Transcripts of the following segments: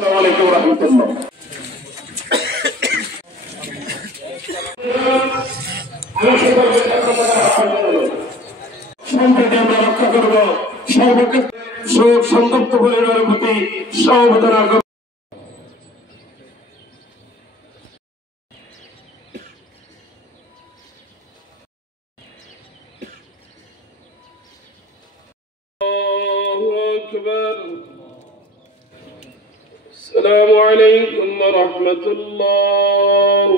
আসসালামু আলাইকুম ওয়া রাহমাতুল্লাহ। সম্প্রতি আমরা রক্ষা করব সর্বক্ষেত্রে সন্তপ্ত পরিবারের প্রতি সমবেদনা করব। السلام عليكم ورحمة الله.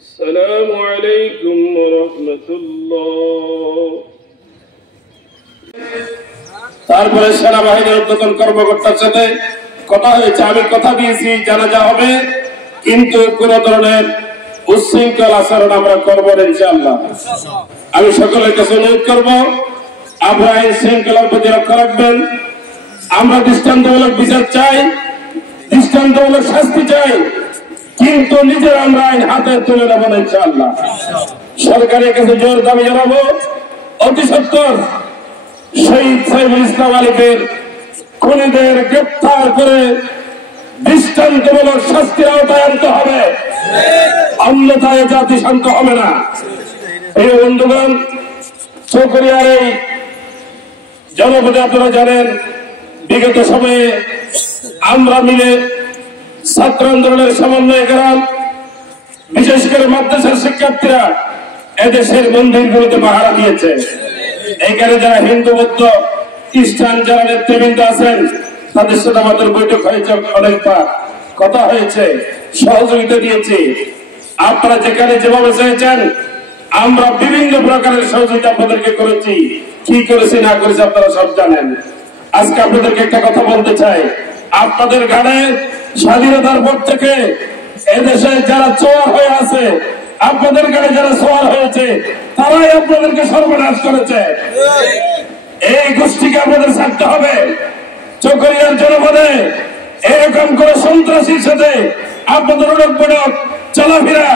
السلام عليكم ورحمة الله. তারপরে সেনাবাহিনীর ঊর্ধ্বতন কর্মকর্তার সাথে কথা হয়েছে। আমি কথা দিয়েছি জানাজা হবে, কিন্তু কোন ধরনের উচ্ছৃঙ্খল আচরণ আমরা করবো না ইনশাআল্লাহ। আমি সকলের কাছে অনুরোধ করবো, আমরা এই শৃঙ্খলার প্রতি রক্ষা রাখবেন। আমরা দৃষ্টান্তমূলক বিচার চাই, দৃষ্টান্তমূলক শাস্তি চাই, কিন্তু নিজের আমরা আইন হাতে তুলে নেব না ইনশাআল্লাহ। সরকারের কাছে জোর দাবি জানাবো, অতি সত্বর শহীদ সাইফুল ইসলাম আলিফের খুনিদের গ্রেপ্তার করে দৃষ্টান্তমূলক শাস্তির আওতায় আনতে হবে, অন্যথায় জাতি শান্ত হবে না। এই বন্ধুগণ, চকরিয়ার এই জনপদে আপনারা জানেন, বিগত সময়ে আমরা মিলে ছাত্র আন্দোলনের সমন্বয়করা, বিশেষ করে মাদ্রাসার শিক্ষার্থীরা এদেশের মন্দিরগুলোতে পাহারা দিয়েছে। এখানে যারা হিন্দু, বৌদ্ধ, খ্রিস্টান যারা নেতৃবৃন্দ আছেন, তাদের সাথে আমাদের বৈঠক হয়েছে, অনেকবার কথা হয়েছে, সহযোগিতা দিয়েছি। আপনারা যেখানে যেভাবে চেয়েছেন আমরা বিভিন্ন প্রকারের সহযোগিতা আপনাদেরকে করেছি। কি করেছি না করেছি আপনারা সব জানেন। আজকে আপনাদেরকে একটা কথা বলতে চাই, আপনাদের ঘাড়ে স্বাধীনতার পর থেকে এদেশে যারা চোয়ার হয়ে আছে, আপনাদের ঘাড়ে যারা চোয়ার হয়েছে, তারাই আপনাদেরকে সর্বনাশ করেছে। এই গোষ্ঠীকে আপনাদের ছাড়তে হবে। চকরিয়ার জনপদে এরকম করে সন্ত্রাসীর সাথে আপনাদের উড়ক চলাফেরা,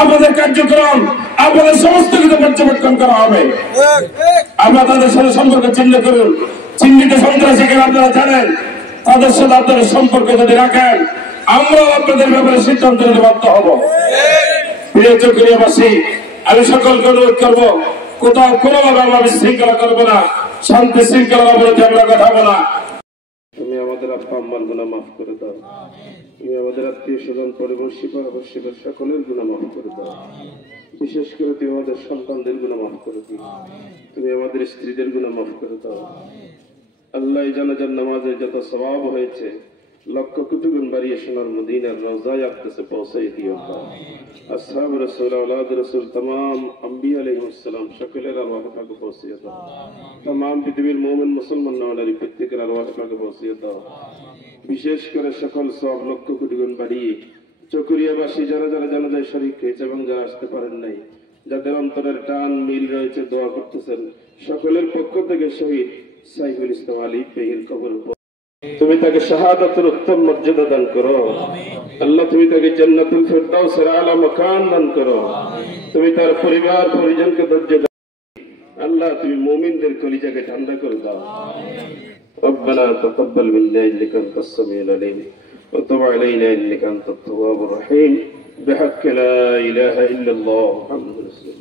আপনাদের কার্যক্রম, আপনাদের সমস্ত কিছু পর্যবেক্ষণ করা হবে। আমরা তাদের সাথে সম্পর্ক চিহ্নিত করুন। চিহ্নিত সন্ত্রাসীকে আপনারা জানেন, তাদের সাথে আপনাদের সম্পর্ক যদি রাখেন, আমরাও আপনাদের ব্যাপারে সিদ্ধান্ত নিতে বাধ্য হব। প্রিয় চকরিয়াবাসী, আমি সকলকে অনুরোধ করবো, কোথাও কোনোভাবে আমরা বিশৃঙ্খলা করবো না, শান্তি শৃঙ্খলার অবরোধে আমরা কথাবো না। তুমি আমাদের আব্বা আম্মার গুনাহ মাফ করে দাও। তুমি আমাদের আত্মীয় স্বজন, পরিবর্ষী পরবর্ষীদের সকলের গুনাহ মাফ করে দাও। বিশেষ করে তুমি আমাদের সন্তানদের গুনাহ মাফ করে দিও। তুমি আমাদের স্ত্রীদের গুনাহ মাফ করে দাও। আল্লাহ, জানাজার নামাজে যত সওয়াব হয়েছে, লক্ষ কোটি গুণ বাড়িয়ে সোনার মদিনার রওজায় আপনাকে পৌঁছাই দিও। আসহাব রাসূল, আওলাদ রাসূল, तमाम আম্বিয়া আলাইহিস সালাম সকলের আরওয়াহ পাকে পৌঁছে দাও। तमाम পৃথিবীর মুমিন মুসলমান নওয়ালারি প্রত্যেকের আরওয়াহ পাকে পৌঁছে দাও। বিশেষ করে সকল সওয়াব লক্ষ কোটি গুণ বাড়িয়ে চকরিয়াবাসী যারা যারা জানাজায় শরীক হয়েছে এবং যারা আসতে পারেন নাই, যাদের অন্তরের টান মিল রয়েছে, দোয়া করতেছেন, সকলের পক্ষ থেকে শহীদ সাইফুল ইসলাম আলিফ ভাইয়ের কবর তুমি তাকে শাহাদাতের উত্তম মর্যাদা দান করো। আল্লাহ, তুমি তাকে জান্নাতুল ফিরদাউসের আলা মাকান দান করো। তুমি তার পরিবার পরিজনকে ধৈর্য দাও। আল্লাহ, তুমি মুমিনদের কলিজাকে ঠান্ডা করে দাও। ربنا تقبل منا انك انت السميع العليم وتب علينا انك انت التواب الرحيم بحق لا اله الا الله محمد رسول الله.